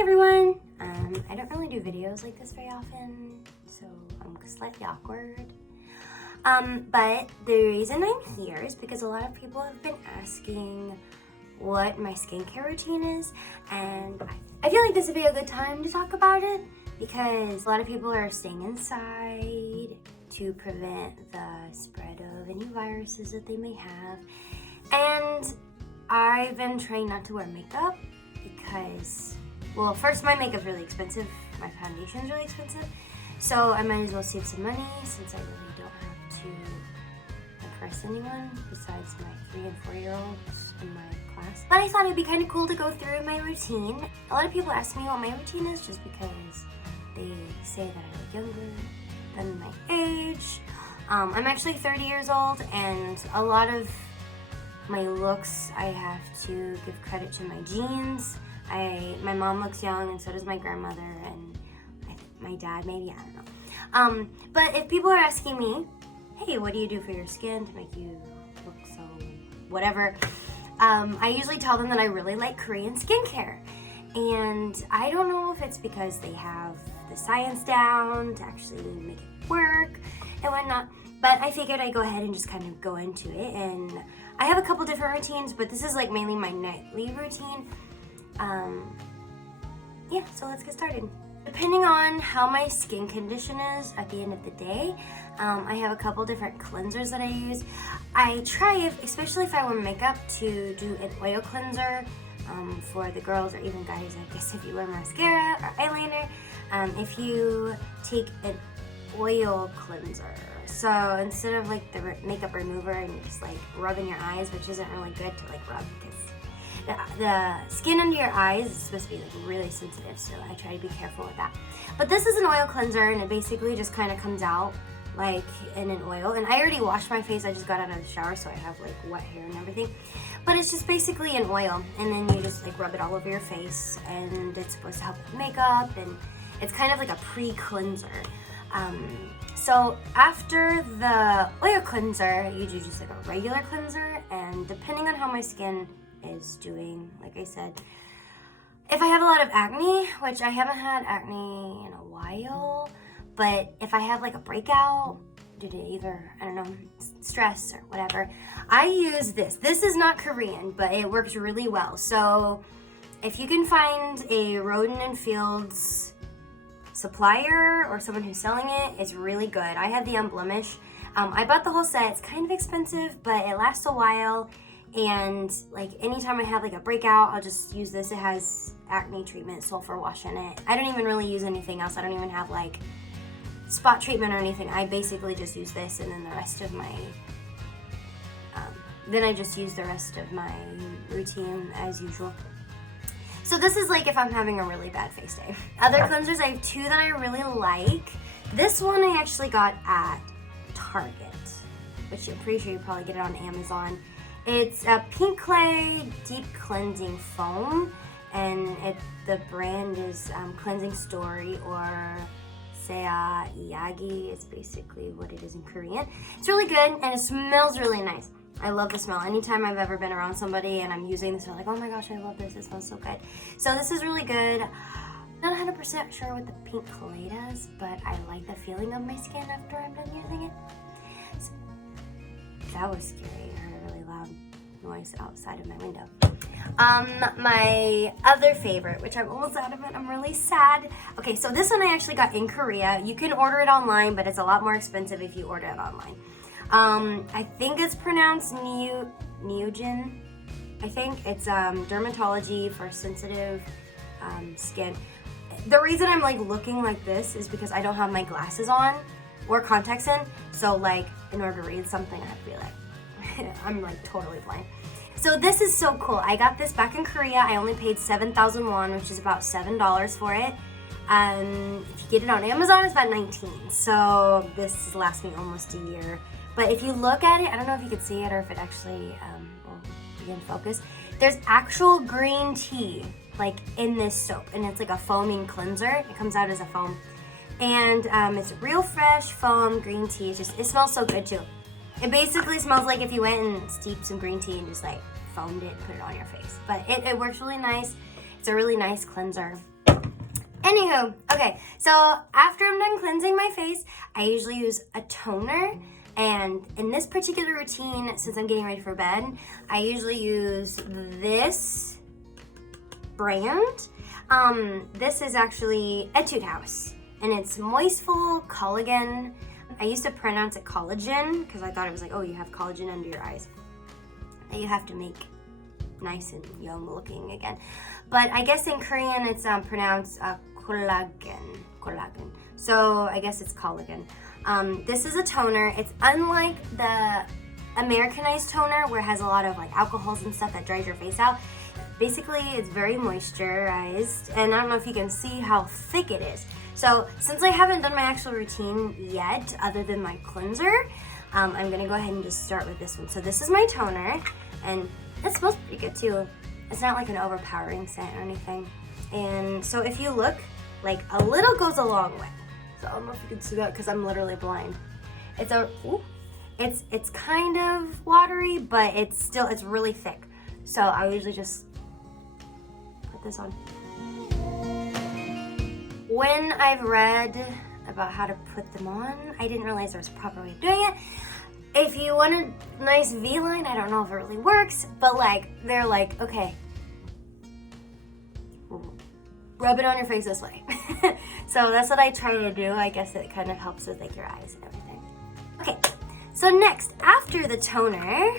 Hi everyone! I don't really do videos like this very often, so I'm slightly awkward. But the reason I'm here is because a lot of people have been asking what my skincare routine is, and I feel like this would be a good time to talk about it because a lot of people are staying inside to prevent the spread of any viruses that they may have. And I've been trying not to wear makeup because, well, first, my makeup's really expensive, my foundation's really expensive, so I might as well save some money since I really don't have to impress anyone besides my 3 and 4-year-olds in my class. But I thought it'd be kind of cool to go through my routine. A lot of people ask me what my routine is just because they say that I look younger than my age. I'm actually 30 years old, and a lot of my looks I have to give credit to my genes. My mom looks young, and so does my grandmother, and my dad maybe, I don't know. But if people are asking me, hey, what do you do for your skin to make you look so whatever, I usually tell them that I really like Korean skincare. And I don't know if it's because they have the science down to actually make it work and whatnot, but I figured I'd go ahead and just kind of go into it. And I have a couple different routines, but this is like mainly my nightly routine. Yeah, so let's get started. Depending on how my skin condition is at the end of the day, I have a couple different cleansers that I use. I try, especially if I wear makeup, to do an oil cleanser for the girls or even guys, I guess, if you wear mascara or eyeliner. If you take an oil cleanser, so instead of like the makeup remover and you're just like rubbing your eyes, which isn't really good to like rub because the skin under your eyes is supposed to be like really sensitive, so I try to be careful with that. But this is an oil cleanser, and it basically just kind of comes out like in an oil. And I already washed my face, I just got out of the shower, so I have like wet hair and everything. But it's just basically an oil, and then you just like rub it all over your face, and it's supposed to help with makeup, and it's kind of like a pre-cleanser. So after the oil cleanser, you do just like a regular cleanser, and depending on how my skin is doing, like I said, if I have a lot of acne, which I haven't had acne in a while, but if I have like a breakout due to either, I don't know, stress or whatever, I use this. This is not Korean, but it works really well. So if you can find a Rodan and Fields supplier or someone who's selling it, it's really good. I have the Unblemish. I bought the whole set. It's kind of expensive, but it lasts a while. And like anytime I have like a breakout, I'll just use this. It has acne treatment, sulfur wash in it. I don't even really use anything else. I don't even have like spot treatment or anything. I basically just use this, and then the rest of my then I just use the rest of my routine as usual. So this is like if I'm having a really bad face day. Other cleansers, I have 2 that I really like. This one I actually got at Target, which I'm pretty sure you probably get it on Amazon. It's a pink clay deep cleansing foam, and the brand is Cleansing Story, or Sea Iyagi is basically what it is in Korean. It's really good, and it smells really nice. I love the smell. Anytime I've ever been around somebody and I'm using this, they're like, oh my gosh, I love this. It smells so good. So this is really good. Not 100% sure what the pink clay does, but I like the feeling of my skin after I'm done using it. So, that was scary. I heard a really loud noise outside of my window. My other favorite, which I'm almost out of it, I'm really sad. Okay, so this one I actually got in Korea. You can order it online, but it's a lot more expensive if you order it online. I think it's pronounced Neogen. I think it's dermatology for sensitive skin. The reason I'm like looking like this is because I don't have my glasses on or contacts in, so like in order to read something I have to be like I'm like totally blind. So this is so cool. I got this back in Korea. I only paid 7,000 won, which is about $7 for it. If you get it on Amazon, it's about 19. So this has lasted me almost a year. But if you look at it, I don't know if you can see it or if it actually will be in focus. There's actual green tea like in this soap, and it's like a foaming cleanser. It comes out as a foam, and it's real fresh foam green tea. It smells so good too. It basically smells like if you went and steeped some green tea and just like foamed it and put it on your face. But it works really nice. It's a really nice cleanser. Anywho, okay, so after I'm done cleansing my face, I usually use a toner. And in this particular routine, since I'm getting ready for bed, I usually use this brand. This is actually Etude House, and it's Moistful Collagen. I used to pronounce it Collagen because I thought it was like, oh, you have collagen under your eyes that you have to make nice and young looking again. But I guess in Korean it's pronounced Collagen. So I guess it's collagen. This is a toner. It's unlike the Americanized toner where it has a lot of like alcohols and stuff that dries your face out. Basically, it's very moisturized, and I don't know if you can see how thick it is. So since I haven't done my actual routine yet, other than my cleanser, I'm gonna go ahead and just start with this one. So this is my toner, and it smells pretty good too. It's not like an overpowering scent or anything. And so if you look, like a little goes a long way. So I don't know if you can see that because I'm literally blind. It's kind of watery, but it's really thick. So I usually just put this on. When I've read about how to put them on, I didn't realize there was a proper way of doing it. If you want a nice V-line, I don't know if it really works, but like they're like, okay, rub it on your face this way. So that's what I try to do. I guess it kind of helps with like your eyes and everything. Okay, so next, after the toner,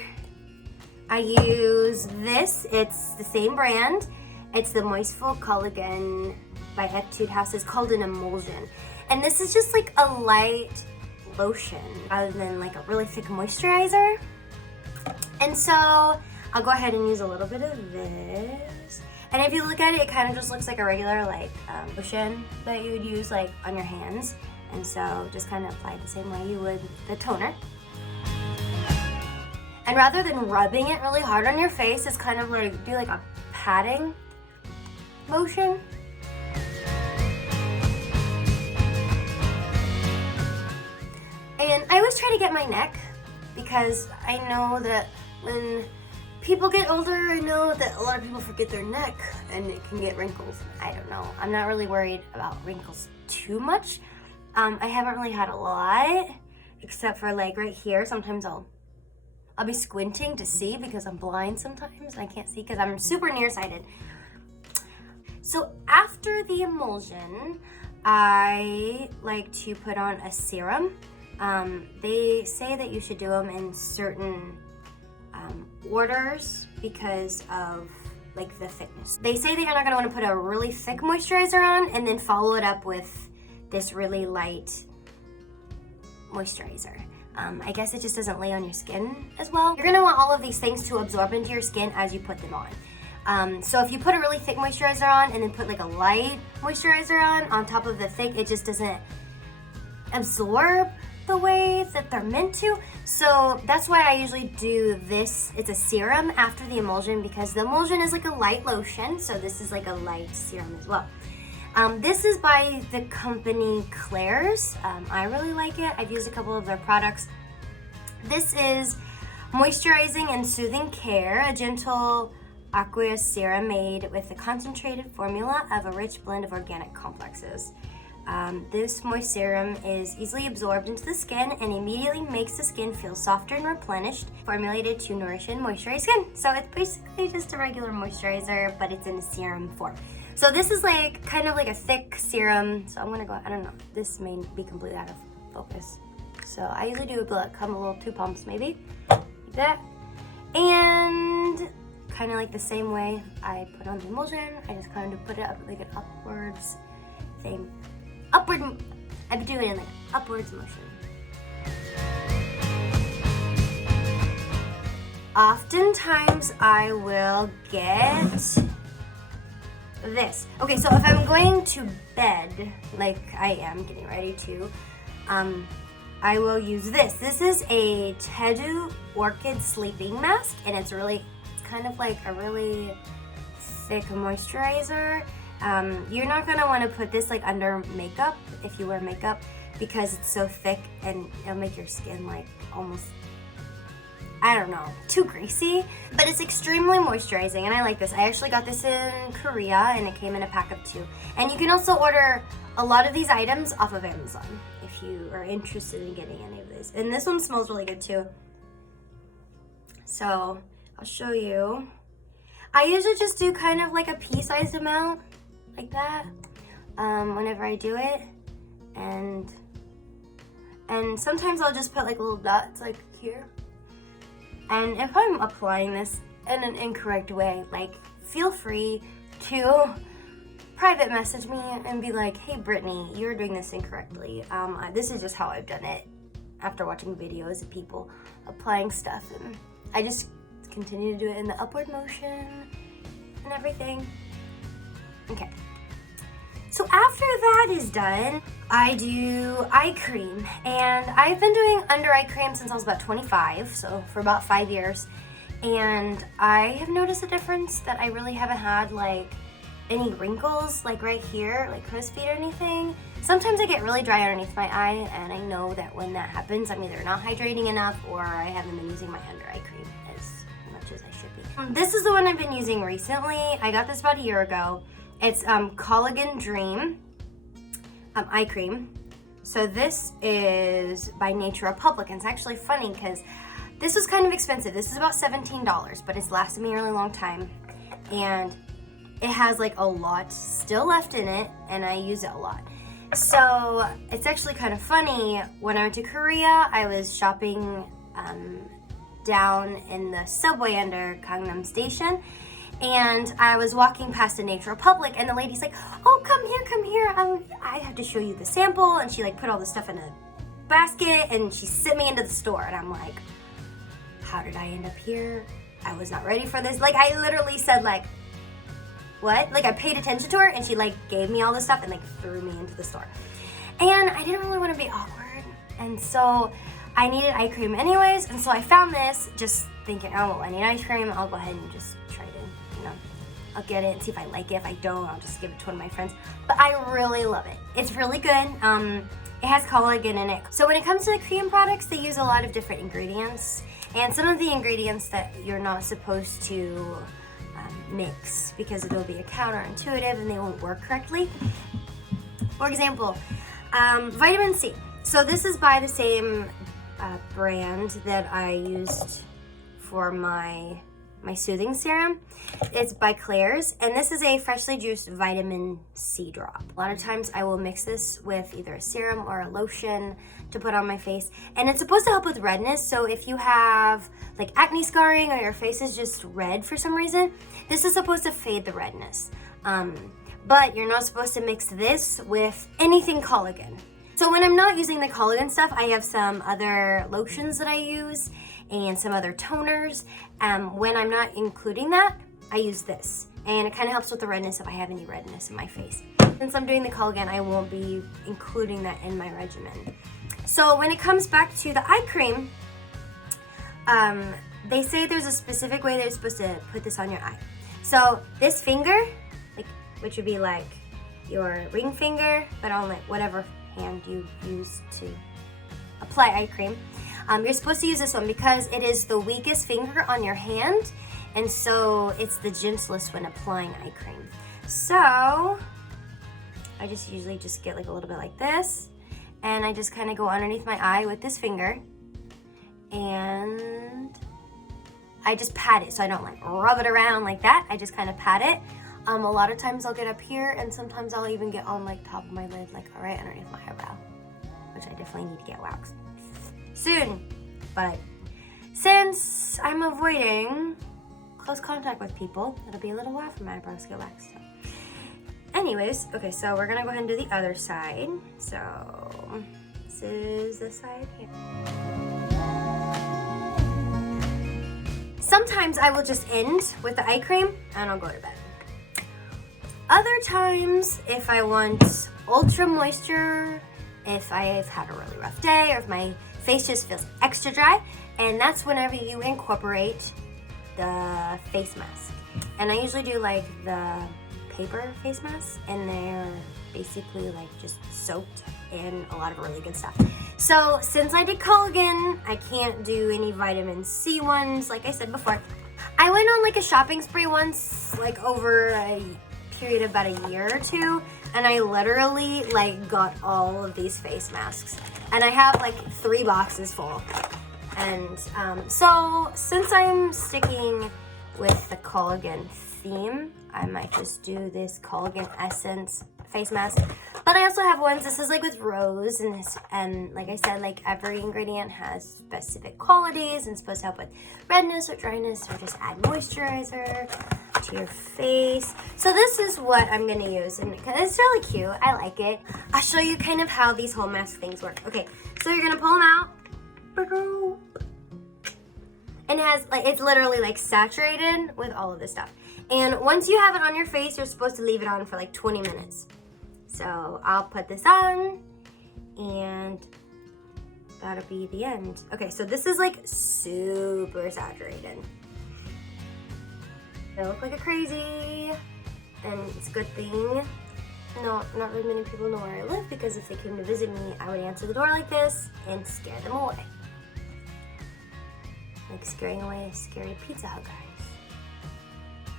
I use this. It's the same brand. It's the Moistful Collagen by Etude House. It's called an Emulsion. And this is just like a light lotion rather than like a really thick moisturizer. And so I'll go ahead and use a little bit of this. And if you look at it, it kind of just looks like a regular like lotion that you would use like on your hands. And so just kind of apply it the same way you would the toner. And rather than rubbing it really hard on your face, it's kind of like do like a patting motion. And I always try to get my neck because I know that when people get older, I know that a lot of people forget their neck and it can get wrinkles. I don't know. I'm not really worried about wrinkles too much. I haven't really had a lot, except for like right here. Sometimes I'll be squinting to see because I'm blind sometimes and I can't see because I'm super nearsighted. So after the emulsion, I like to put on a serum. They say that you should do them in certain orders because of like the thickness. They say that you're not going to want to put a really thick moisturizer on and then follow it up with this really light moisturizer. I guess it just doesn't lay on your skin as well. You're going to want all of these things to absorb into your skin as you put them on. So if you put a really thick moisturizer on and then put like a light moisturizer on top of the thick, it just doesn't absorb the way that they're meant to. So that's why I usually do this. It's a serum after the emulsion because the emulsion is like a light lotion. So this is like a light serum as well. This is by the company Klairs. I really like it. I've used a couple of their products. This is Moisturizing and Soothing Care, a gentle aqueous serum made with a concentrated formula of a rich blend of organic complexes. This moist serum is easily absorbed into the skin and immediately makes the skin feel softer and replenished, formulated to nourish and moisturize skin. So it's basically just a regular moisturizer, but it's in a serum form. So this is like kind of like a thick serum. So I'm gonna go, I don't know, this may be completely out of focus. So I usually do come a little 2 pumps maybe, like that. And kind of like the same way I put on the emulsion, I just kind of put it up like an upwards thing. I've been doing it in like upwards motion. Oftentimes I will get this. Okay, so if I'm going to bed, like I am getting ready to, I will use this. This is a Jeju Orchid sleeping mask, and it's kind of like a really thick moisturizer. You're not gonna want to put this like under makeup if you wear makeup because it's so thick and it'll make your skin like almost I don't know, too greasy, but it's extremely moisturizing and I like this. I actually got this in Korea and it came in a pack of 2. And you can also order a lot of these items off of Amazon if you are interested in getting any of these. And this one smells really good too. So I'll show you. I usually just do kind of like a pea-sized amount, like that, whenever I do it. And sometimes I'll just put like little dots like here. And if I'm applying this in an incorrect way, like feel free to private message me and be like, hey Brittany, you're doing this incorrectly. This is just how I've done it after watching videos of people applying stuff, and I just continue to do it in the upward motion and everything. Okay. So after that is done, I do eye cream, and I've been doing under eye cream since I was about 25, so for about 5 years, and I have noticed a difference that I really haven't had like any wrinkles like right here, like crow's feet or anything. Sometimes I get really dry underneath my eye, and I know that when that happens, I'm either not hydrating enough or I haven't been using my under eye cream as much as I should be. This is the one I've been using recently. I got this about a year ago. It's Collagen Dream eye cream. So this is by Nature Republic, and it's actually funny because this was kind of expensive. This is about $17, but it's lasted me a really long time, and it has like a lot still left in it, and I use it a lot. So it's actually kind of funny. When I went to Korea, I was shopping down in the subway under Gangnam Station, and I was walking past the Nature Republic, and the lady's like, oh, come here, I have to show you the sample, and she like put all the stuff in a basket, and she sent me into the store, and I'm like, how did I end up here? I was not ready for this. Like, I literally said like, what? Like, I paid attention to her, and she like gave me all this stuff and like threw me into the store. And I didn't really want to be awkward, and so I needed eye cream anyways, and so I found this just thinking, oh, well, I need eye cream, I'll go ahead and just try to, you know, I'll get it and see if I like it. If I don't, I'll just give it to one of my friends. But I really love it. It's really good. It has collagen in it. So when it comes to the cream products, they use a lot of different ingredients, and some of the ingredients that you're not supposed to mix because it'll be counterintuitive and they won't work correctly. For example, vitamin C. So this is by the same brand that I used for my soothing serum. It's by Klairs, and this is a freshly juiced vitamin C drop. A lot of times I will mix this with either a serum or a lotion to put on my face, and it's supposed to help with redness. So if you have like acne scarring or your face is just red for some reason, this is supposed to fade the redness. But you're not supposed to mix this with anything collagen. So when I'm not using the collagen stuff, I have some other lotions that I use and some other toners. When I'm not including that, I use this. And it kind of helps with the redness if I have any redness in my face. Since I'm doing the collagen, I won't be including that in my regimen. So when it comes back to the eye cream, they say there's a specific way they're supposed to put this on your eye. So this finger, like, which would be like your ring finger, but on like whatever hand you use to apply eye cream, you're supposed to use this one because it is the weakest finger on your hand, and so it's the gentlest when applying eye cream. So I just usually just get like a little bit like this, and I just kind of go underneath my eye with this finger, and I just pat it, so I don't like rub it around like that. I just kind of pat it. A lot of times I'll get up here, and sometimes I'll even get on like top of my lid, like right underneath my eyebrow, which I definitely need to get waxed soon. But since I'm avoiding close contact with people, it'll be a little while for my eyebrows to get waxed. So. Anyways, okay, so we're gonna go ahead and do the other side. So this is the side here. Sometimes I will just end with the eye cream and I'll go to bed. Other times, if I want ultra moisture, if I've had a really rough day, or if my face just feels extra dry, and that's whenever you incorporate the face mask. And I usually do like the paper face masks, and they're basically like just soaked in a lot of really good stuff. So since I did collagen, I can't do any vitamin C ones, like I said before. I went on like a shopping spree once, like over a period of about a year or two, and I literally like got all of these face masks, and I have like 3 boxes full. And so since I'm sticking with the collagen theme, I might just do this collagen essence face mask. But I also have ones, this is like with rose, and like I said, like every ingredient has specific qualities and supposed to help with redness or dryness or just add moisturizer to your face. So this is what I'm gonna use, and it's really cute, I like it. I'll show you kind of how these whole mask things work. Okay, so you're gonna pull them out. And it has, like, it's literally like saturated with all of this stuff. And once you have it on your face, you're supposed to leave it on for like 20 minutes. So I'll put this on, and that'll be the end. Okay, so this is like super saturated. I look like a crazy, and it's a good thing. No, not really many people know where I live, because if they came to visit me, I would answer the door like this and scare them away. Like scaring away a scary Pizza Hut guys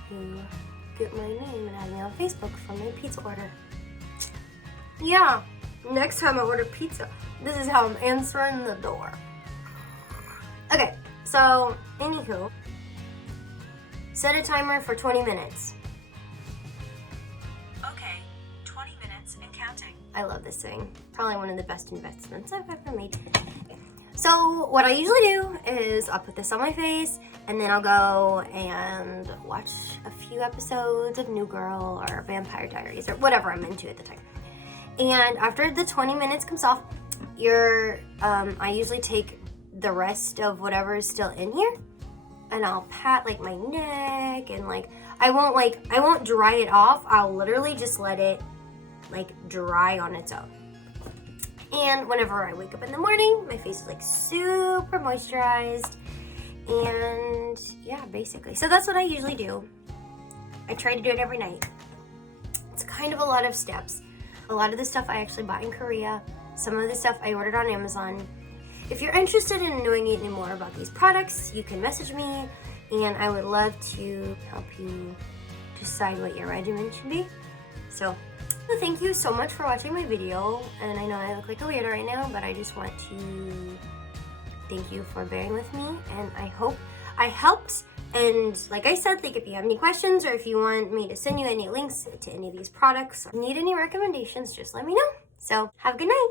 who get my name and add me on Facebook from my pizza order. Yeah, next time I order pizza, this is how I'm answering the door. Okay, so anywho, set a timer for 20 minutes. Okay, 20 minutes and counting. I love this thing. Probably one of the best investments I've ever made. So what I usually do is I'll put this on my face, and then I'll go and watch a few episodes of New Girl or Vampire Diaries or whatever I'm into at the time. And after the 20 minutes comes off, I usually take the rest of whatever is still in here, and I'll pat like my neck, and like I won't dry it off. I'll literally just let it like dry on its own. And whenever I wake up in the morning, my face is like super moisturized. And yeah, basically. So that's what I usually do. I try to do it every night. It's kind of a lot of steps. A lot of the stuff I actually bought in Korea. Some of the stuff I ordered on Amazon. If you're interested in knowing any more about these products, you can message me, and I would love to help you decide what your regimen should be. So thank you so much for watching my video, and I know I look like a weirdo right now, but I just want to thank you for bearing with me, and I hope I helped. And like I said, like if you have any questions, or if you want me to send you any links to any of these products, or need any recommendations, just let me know. So have a good night.